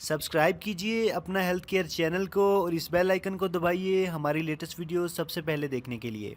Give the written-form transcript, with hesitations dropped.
Subscribe कीजिए अपना health care channel को और इस बेल आइकन को दबाइए हमारी लेटेस्ट वीडियो सबसे पहले देखने के लिए।